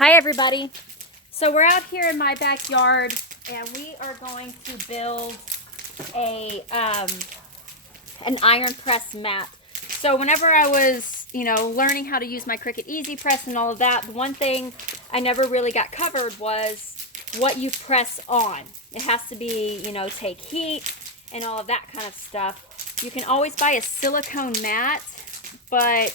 Hi everybody. So we're out here in my backyard and we are going to build a an iron press mat. So whenever I was, learning how to use my Cricut Easy Press and all of that, the one thing I never really got covered was what you press on. It has to be, take heat and all of that kind of stuff. You can always buy a silicone mat, but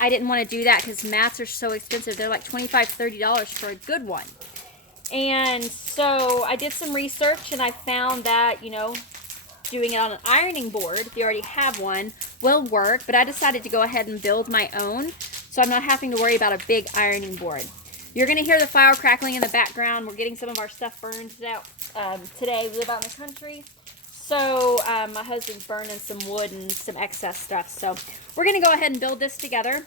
I didn't want to do that because mats are so expensive. They're like $25, $30 for a good one. And so I did some research and I found that, doing it on an ironing board, if you already have one, will work. But I decided to go ahead and build my own so I'm not having to worry about a big ironing board. You're going to hear the fire crackling in the background. We're getting some of our stuff burned out today. We live out in the country. So my husband's burning some wood and some excess stuff. So we're going to go ahead and build this together.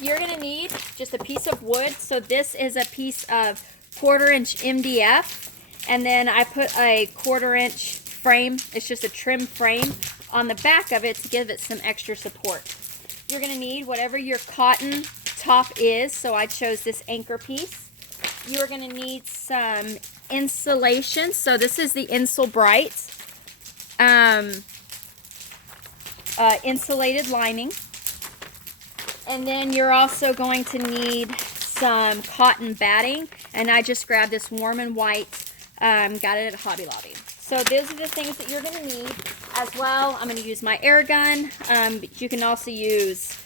You're going to need just a piece of wood. So this is a piece of 1/4-inch MDF. And then I put a 1/4-inch frame. It's just a trim frame on the back of it to give it some extra support. You're going to need whatever your cotton top is. So I chose this anchor piece. You're going to need some insulation. So this is the Insul-Bright insulated lining. And then you're also going to need some cotton batting. And I just grabbed this warm and white. Got it at Hobby Lobby. So those are the things that you're going to need as well. I'm going to use my air gun. But you can also use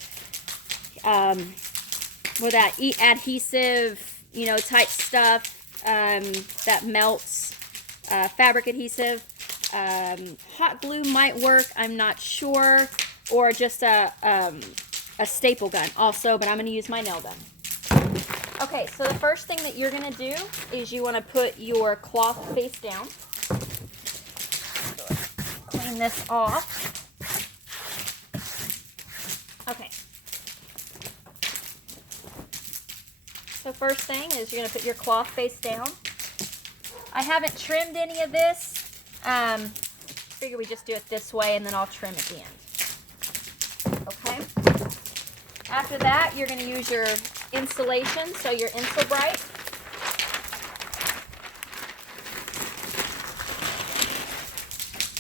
that adhesive, type stuff that melts, fabric adhesive. Hot glue might work. I'm not sure. Or just a staple gun also, but I'm going to use my nail gun. Okay, so the first thing that you're going to do is you want to put your cloth face down. Clean this off. Okay. So first thing is you're going to put your cloth face down. I haven't trimmed any of this. Figure we just do it this way and then I'll trim at the end. Okay. After that, you're going to use your insulation, so your Insul-Bright.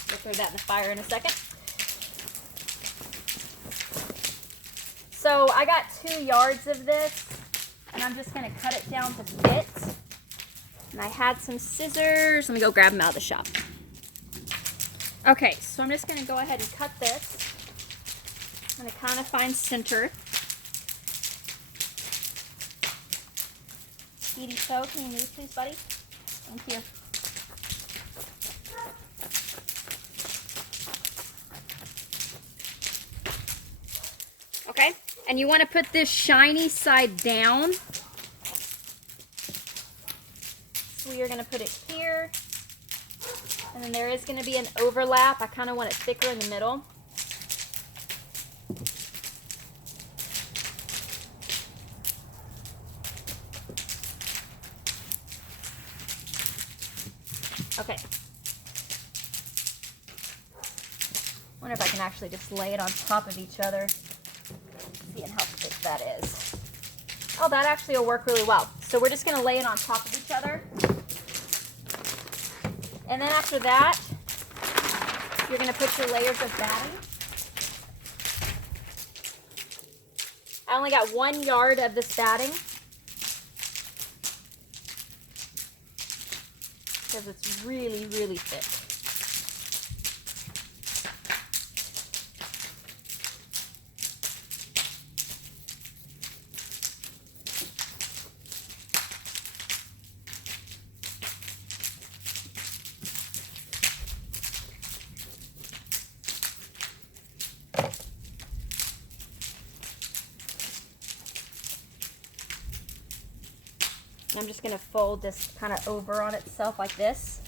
We'll throw that in the fire in a second. So I got 2 yards of this, and I'm just going to cut it down to fit. And I had some scissors. Let me go grab them out of the shop. Okay, so I'm just going to go ahead and cut this. I'm going to kind of find center. Edie, so can you move please, buddy? Thank you. Okay, and you want to put this shiny side down. So you're going to put it here. And then there is going to be an overlap. I kind of want it thicker in the middle. Okay. Wonder if I can actually just lay it on top of each other. Seeing how thick that is. Oh, that actually will work really well. So we're just going to lay it on top of each other. And then after that, you're going to put your layers of batting. I only got 1 yard of this batting. Because it's really, really thick. I'm just going to fold this kind of over on itself like this.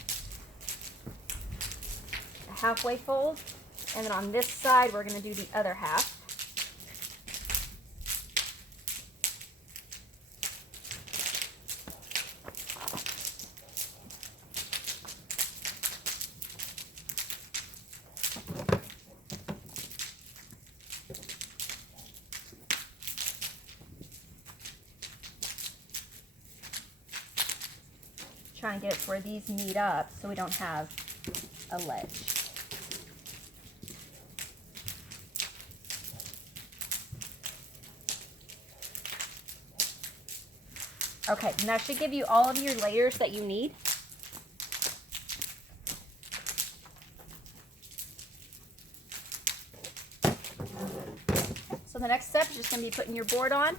A halfway fold. And then on this side, we're going to do the other half. trying to get it to where these meet up so we don't have a ledge. Okay, and that should give you all of your layers that you need. So the next step is just going to be putting your board on.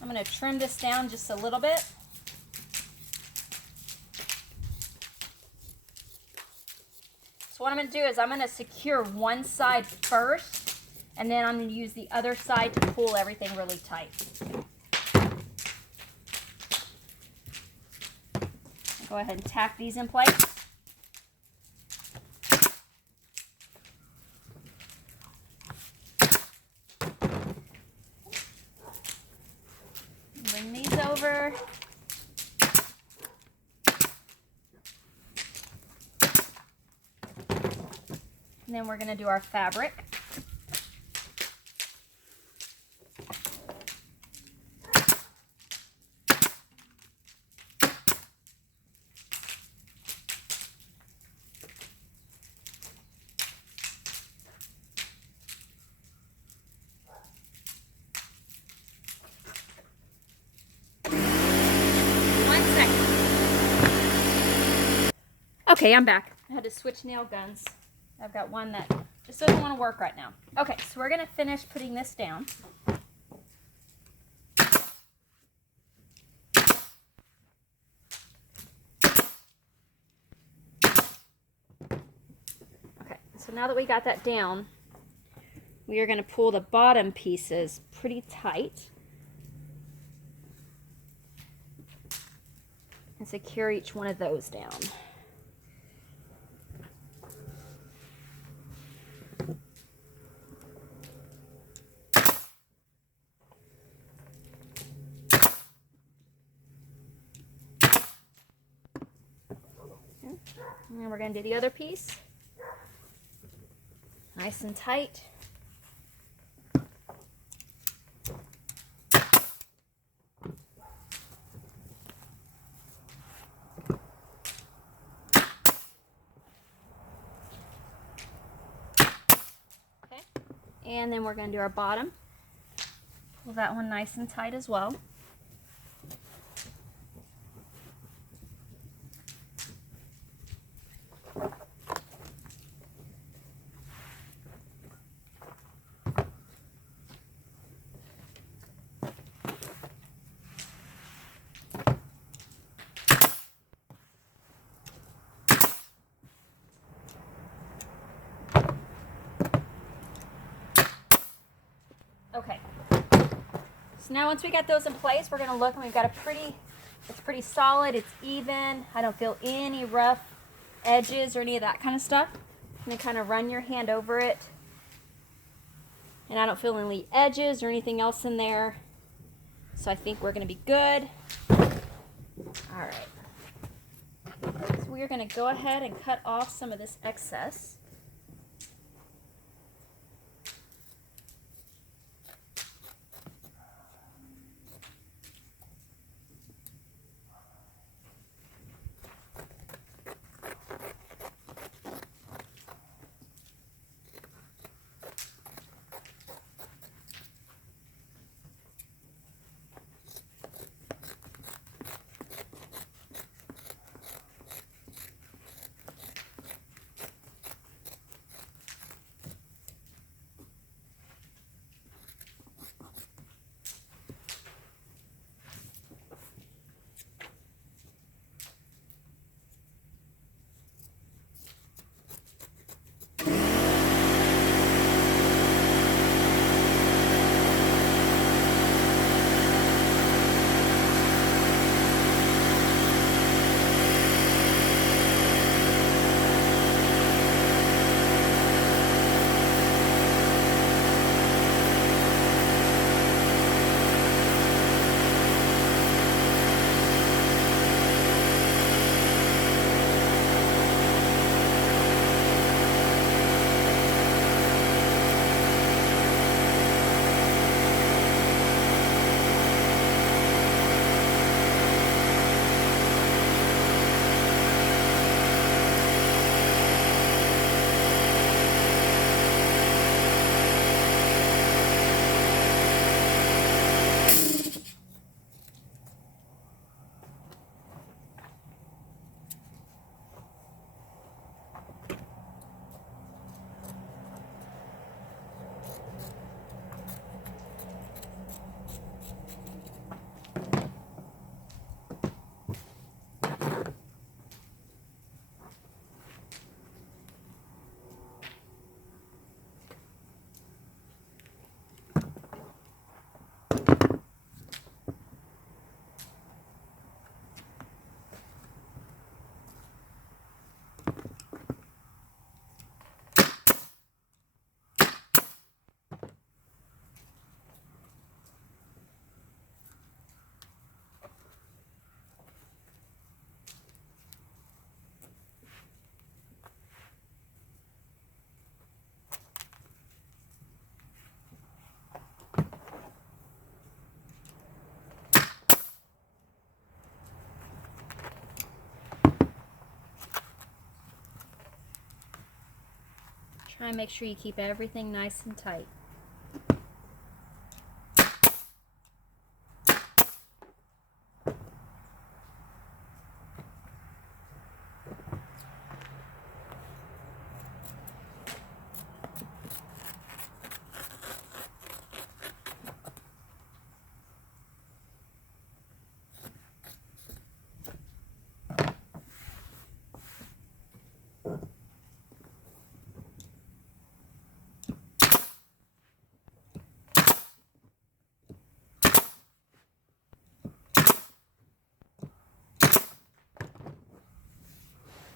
I'm going to trim this down just a little bit. So what I'm going to do is I'm going to secure one side first, and then I'm going to use the other side to pull everything really tight. Go ahead and tack these in place. Bring these over. And then we're going to do our fabric. Okay, I'm back. I had to switch nail guns. I've got one that just doesn't want to work right now. Okay, so we're going to finish putting this down. Okay, so now that we got that down, we are going to pull the bottom pieces pretty tight and secure each one of those down. And then we're going to do the other piece. Nice and tight. Okay. And then we're going to do our bottom. Pull that one nice and tight as well. Okay, so now once we got those in place, we're going to look and we've got it's pretty solid, it's even. I don't feel any rough edges or any of that kind of stuff. And then kind of run your hand over it. And I don't feel any edges or anything else in there. So I think we're going to be good. All right. So we're going to go ahead and cut off some of this excess. try and make sure you keep everything nice and tight.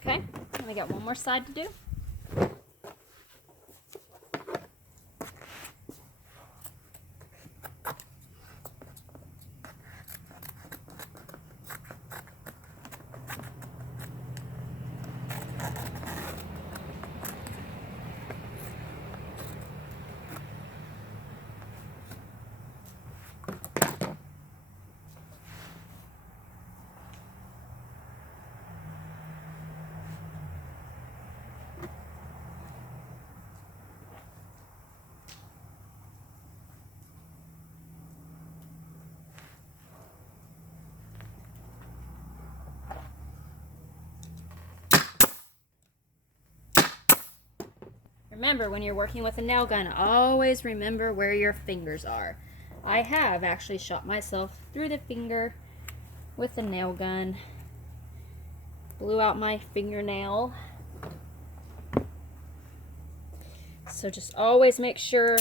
Okay, and we got one more side to do. Remember, when you're working with a nail gun, always remember where your fingers are. I have actually shot myself through the finger with a nail gun. Blew out my fingernail. So just always make sure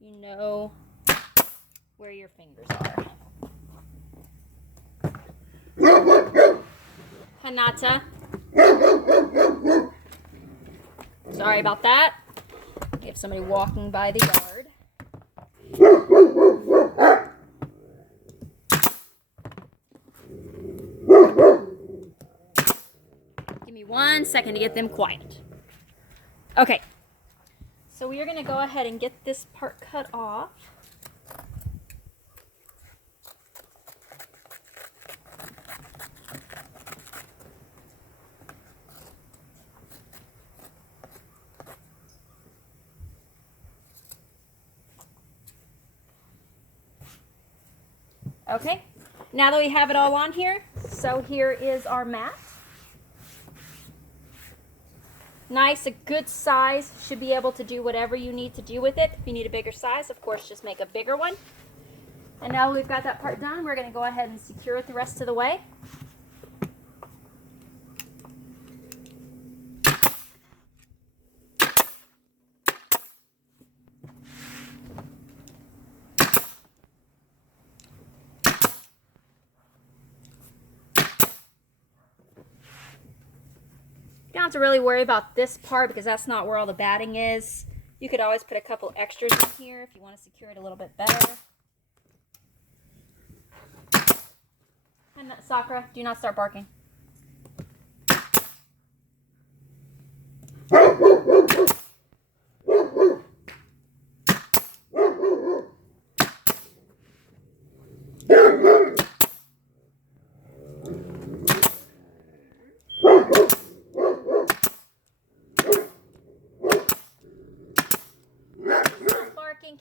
you know where your fingers are. Hanata. Sorry about that. We have somebody walking by the yard. Give me 1 second to get them quiet. Okay, so we are going to go ahead and get this part cut off. Okay, now that we have it all on here, so here is our mat. Nice, a good size, should be able to do whatever you need to do with it. If you need a bigger size, of course, just make a bigger one. And now we've got that part done, we're going to go ahead and secure it the rest of the way. You don't have to really worry about this part because that's not where all the batting is. You could always put a couple extras in here if you want to secure it a little bit better. And Sakura, do not start barking.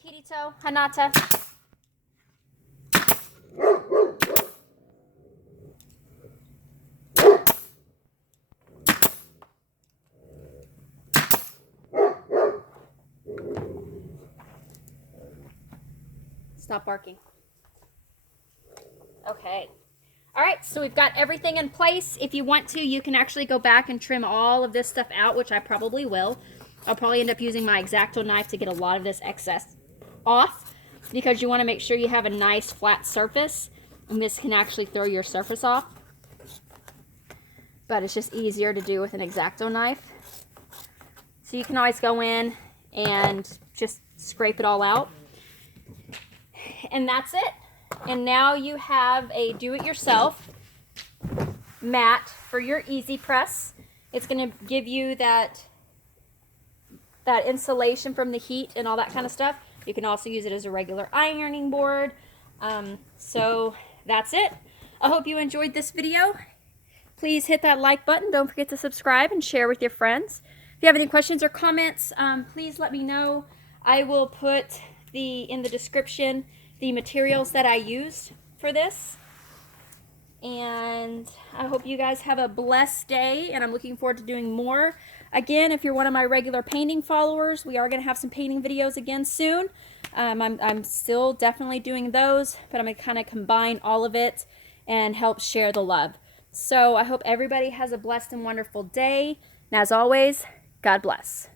Kirito, Hanata. Stop barking. Okay. All right, so we've got everything in place. If you want to, you can actually go back and trim all of this stuff out, which I probably will. I'll probably end up using my X-Acto knife to get a lot of this excess off because you want to make sure you have a nice flat surface, and this can actually throw your surface off. But it's just easier to do with an X-Acto knife. So you can always go in and just scrape it all out. And that's it. And now you have a do-it-yourself mat for your Easy Press. It's going to give you that insulation from the heat and all that kind of stuff. You can also use it as a regular ironing board. So that's it. I hope you enjoyed this video. Please hit that like button. Don't forget to subscribe and share with your friends. If you have any questions or comments, please let me know. I will put in the description the materials that I used for this. And I hope you guys have a blessed day, and I'm looking forward to doing more. Again, if you're one of my regular painting followers, we are going to have some painting videos again soon. I'm still definitely doing those, but I'm going to kind of combine all of it and help share the love. So I hope everybody has a blessed and wonderful day. And as always, God bless.